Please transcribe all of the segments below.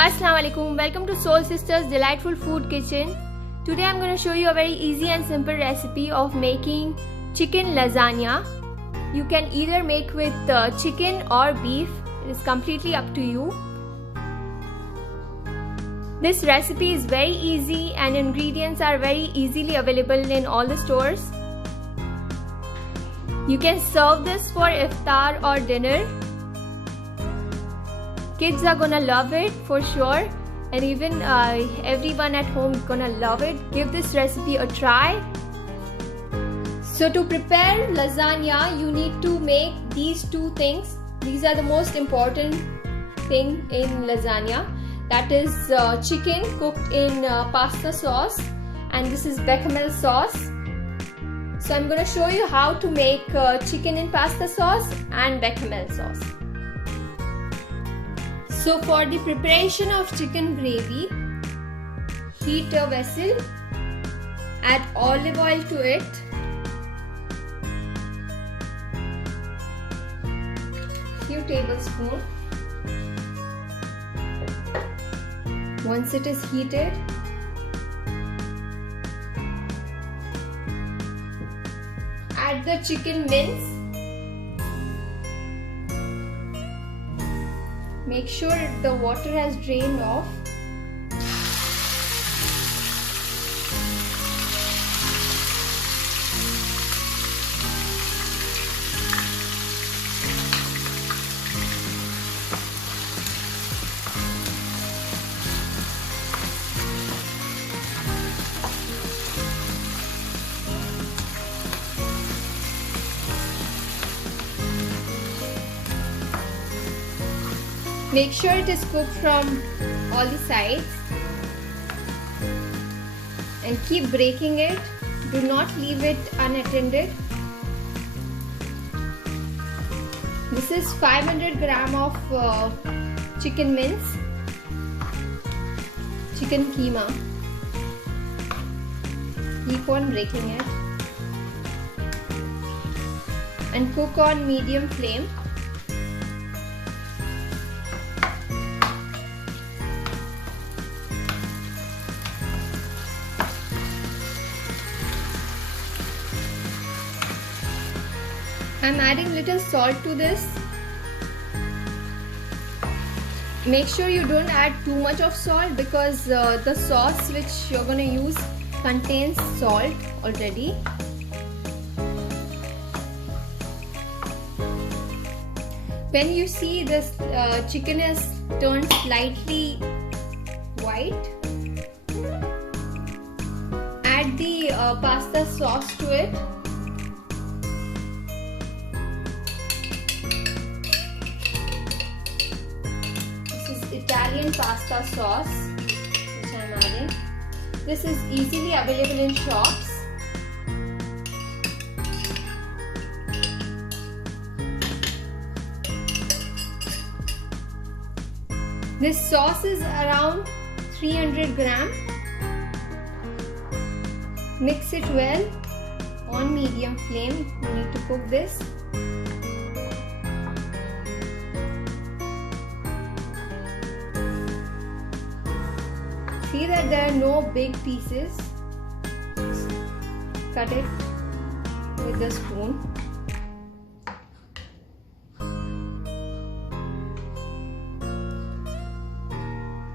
Assalamu alaikum, welcome to Soul Sisters Delightful Food Kitchen. Today I'm going to show you a very easy and simple recipe of making chicken lasagna. You can either make with chicken or beef, it is completely up to you. This recipe is very easy and ingredients are very easily available in all the stores. You can serve this for iftar or dinner. Kids are gonna love it for sure, and even everyone at home is gonna love it. Give this recipe a try. So to prepare lasagna, you need to make these two things. These are the most important thing in lasagna. That is chicken cooked in pasta sauce, and this is bechamel sauce. So I'm gonna show you how to make chicken in pasta sauce and bechamel sauce. So for the preparation of chicken gravy, heat a vessel, add olive oil to it, few tablespoons. Once it is heated, add the chicken mince. Make sure the water has drained off. Make sure it is cooked from all the sides and keep breaking it. Do not leave it unattended. This is 500 gram of chicken mince, chicken keema. Keep on breaking it and cook on medium flame. I'm adding little salt to this. Make sure you don't add too much of salt because the sauce which you're going to use contains salt already. When you see this chicken is turned slightly white, add the pasta sauce to it. Italian pasta sauce which I am adding. This is easily available in shops. This sauce is around 300 gram. Mix it well on medium flame. You need to cook this. See that there are no big pieces. Cut it with a spoon.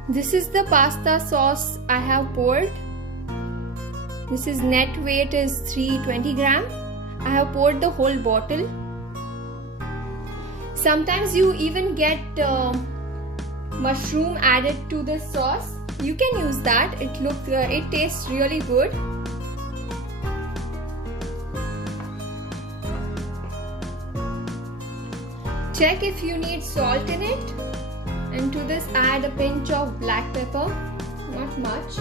This is the pasta sauce I have poured. This is net weight is 320 gram. I have poured the whole bottle. Sometimes you even get mushroom added to the sauce. You can use that. It tastes really good. Check if you need salt in it, and to this add a pinch of black pepper, not much.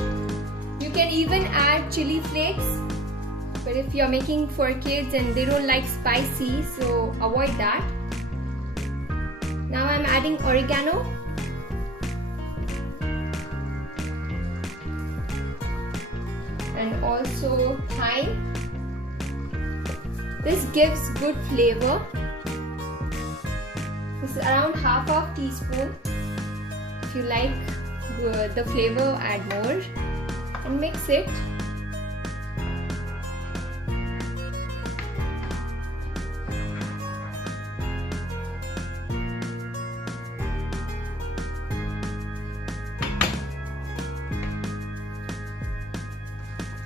You can even add chili flakes, but if you're making for kids and they don't like spicy, so avoid that. Now I'm adding oregano. And also thyme. This gives good flavor. This is around half of teaspoon. If you like the flavor add more, and mix it.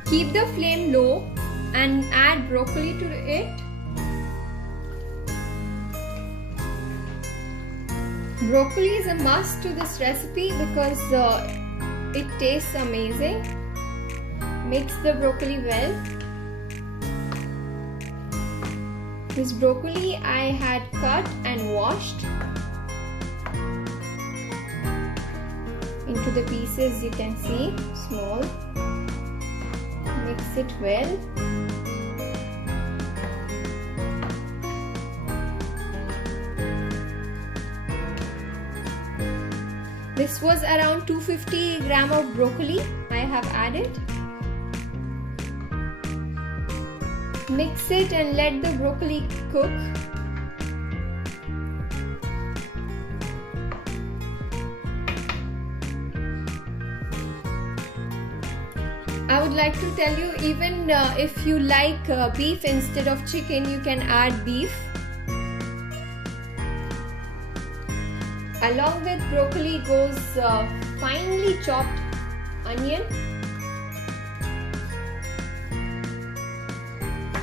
Keep the flame low and add broccoli to it. Broccoli is a must to this recipe because it tastes amazing. Mix the broccoli well. This broccoli I had cut and washed into the pieces, you can see, small. Mix it well. This was around 250 gram of broccoli I have added. Mix it and let the broccoli cook. I would like to tell you, even if you like beef instead of chicken, you can add beef. Along with broccoli goes finely chopped onion.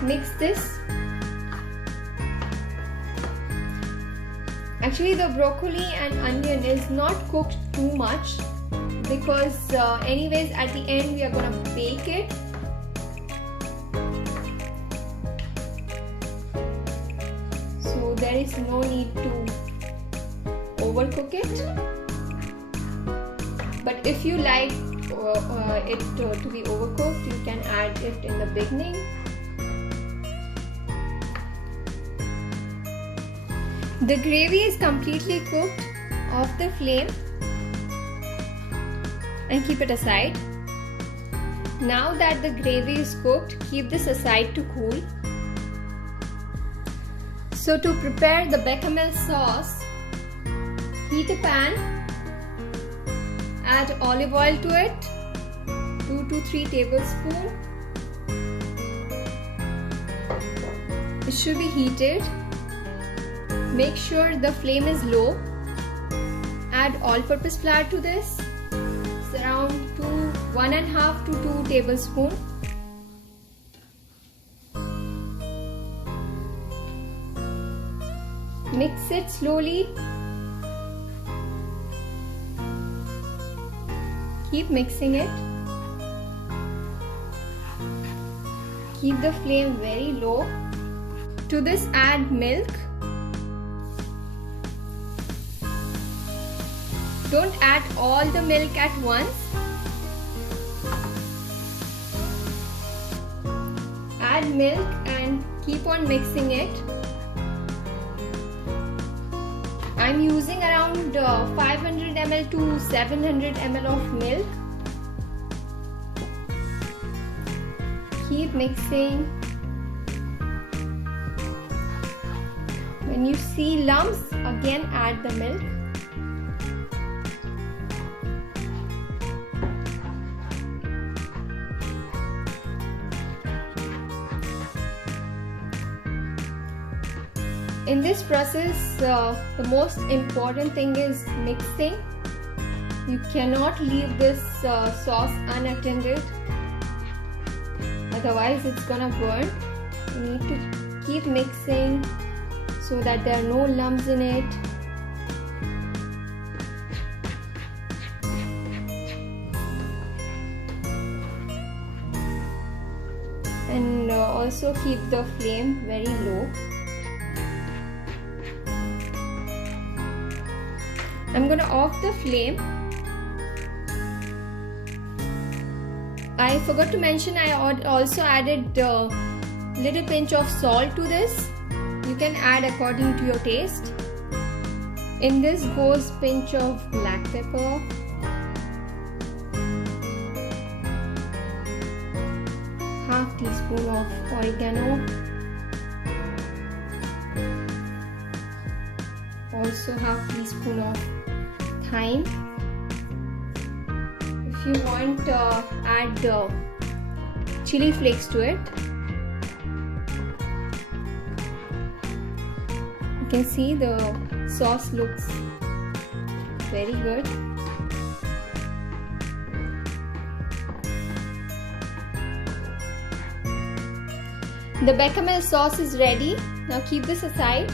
Mix this. Actually, the broccoli and onion is not cooked too much because anyways at the end we are gonna bake it. So there is no need to overcook it, but if you like it to be overcooked, you can add it in the beginning. The gravy is completely cooked. Off the flame and keep it aside. Now that the gravy is cooked, keep this aside to cool. So to prepare the bechamel sauce, heat a pan, add olive oil to it, 2 to 3 tablespoons. It should be heated. Make sure the flame is low. Add all-purpose flour to this. It's around 1.5 to 2 tablespoons. Mix it slowly. Keep mixing it. Keep the flame very low. To this add milk. Don't add all the milk at once. Add milk and keep on mixing it. I'm using around 500 ml to 700 ml of milk. Keep mixing. When you see lumps, again add the milk. In this process, the most important thing is mixing. You cannot leave this sauce unattended, otherwise it's gonna burn. You need to keep mixing so that there are no lumps in it. And also keep the flame very low. I'm gonna off the flame. I forgot to mention I also added a little pinch of salt to this. You can add according to your taste. In this goes pinch of black pepper, half teaspoon of oregano, also half teaspoon of thyme, you want, add chili flakes to it. You can see the sauce looks very good. The bechamel sauce is ready. Now keep this aside.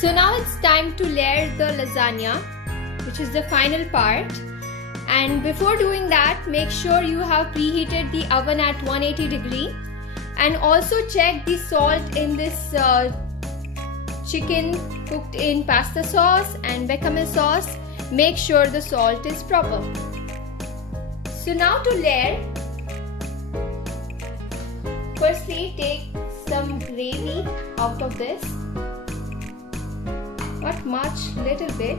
So now it's time to layer the lasagna, which is the final part. And before doing that, make sure you have preheated the oven at 180 degree, and also check the salt in this chicken cooked in pasta sauce and bechamel sauce. Make sure the salt is proper. So now to layer, firstly take some gravy out of this. Not much, little bit.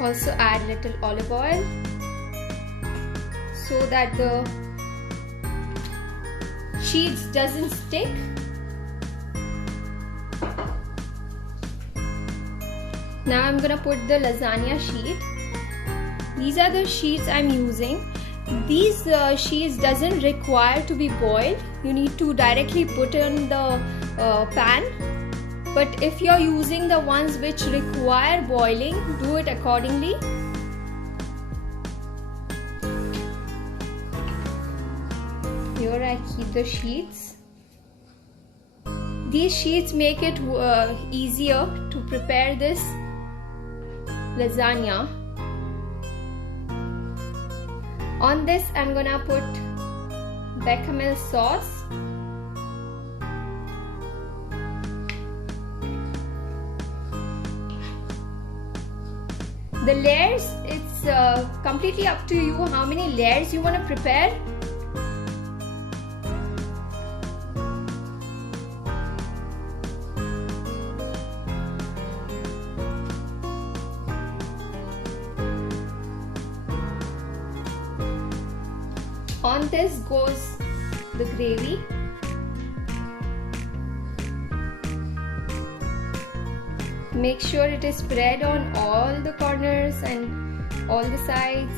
Also add little olive oil so that the sheets doesn't stick. Now I'm gonna put the lasagna sheet. These are the sheets I'm using. These sheets doesn't require to be boiled. You need to directly put in the pan. But if you're using the ones which require boiling, do it accordingly. Here I keep the sheets. These sheets make it easier to prepare this lasagna. On this I'm gonna put bechamel sauce. The layers, it's completely up to you how many layers you want to prepare. On this goes the gravy. Make sure it is spread on all the corners and all the sides.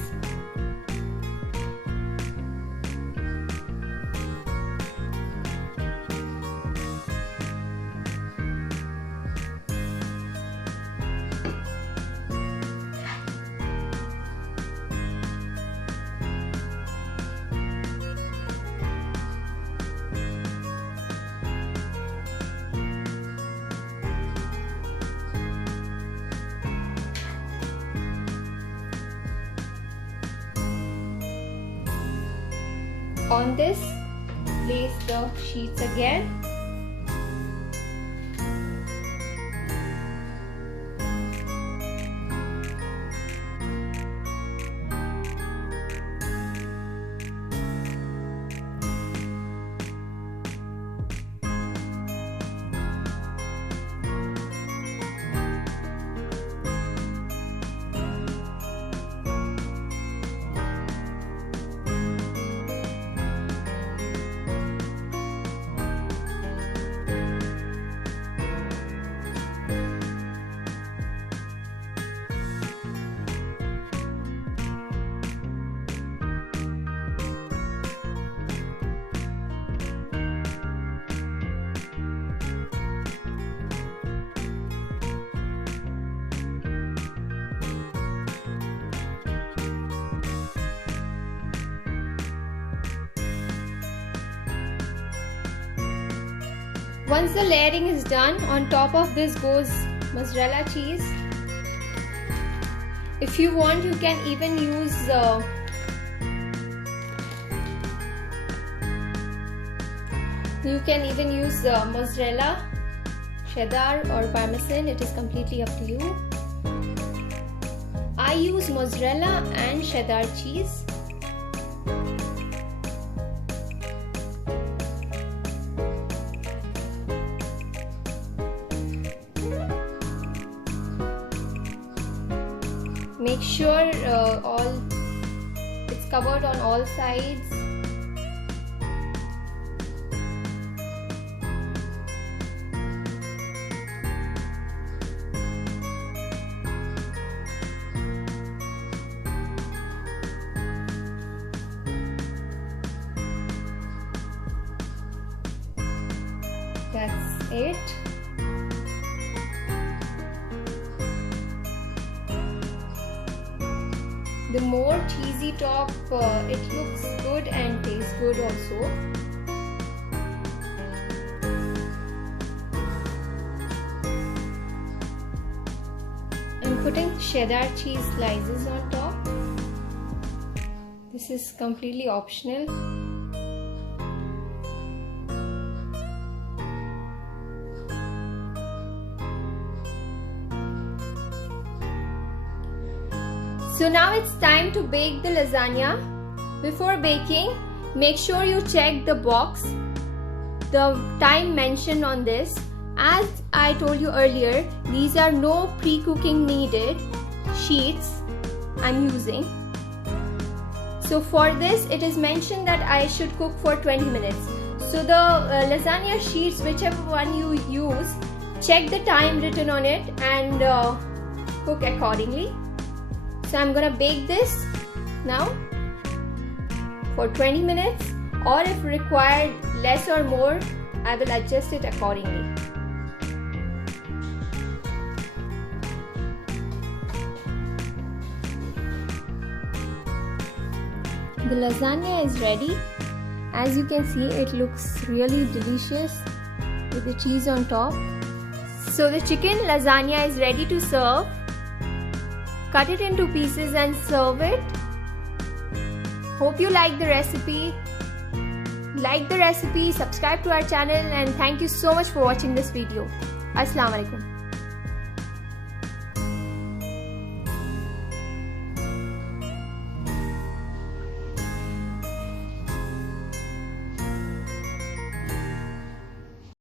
On this, place the sheets again. Once the layering is done, on top of this goes mozzarella cheese. If you want, you can even use mozzarella, cheddar or parmesan. It is completely up to you. I use mozzarella and cheddar cheese. Make sure it's covered on all sides. that's it. The more cheesy top, it looks good and tastes good also. I'm putting cheddar cheese slices on top. This is completely optional. So now it's time to bake the lasagna. Before baking, make sure you check the box, the time mentioned on this. As I told you earlier, these are no pre-cooking needed sheets I'm using. So for this, it is mentioned that I should cook for 20 minutes. So the lasagna sheets, whichever one you use, check the time written on it and cook accordingly. So I'm gonna bake this now for 20 minutes, or if required less or more, I will adjust it accordingly. The lasagna is ready. As you can see, it looks really delicious with the cheese on top. So the chicken lasagna is ready to serve. Cut it into pieces and serve it. Hope you like the recipe. Like the recipe, subscribe to our channel, and thank you so much for watching this video. Assalamu alaikum.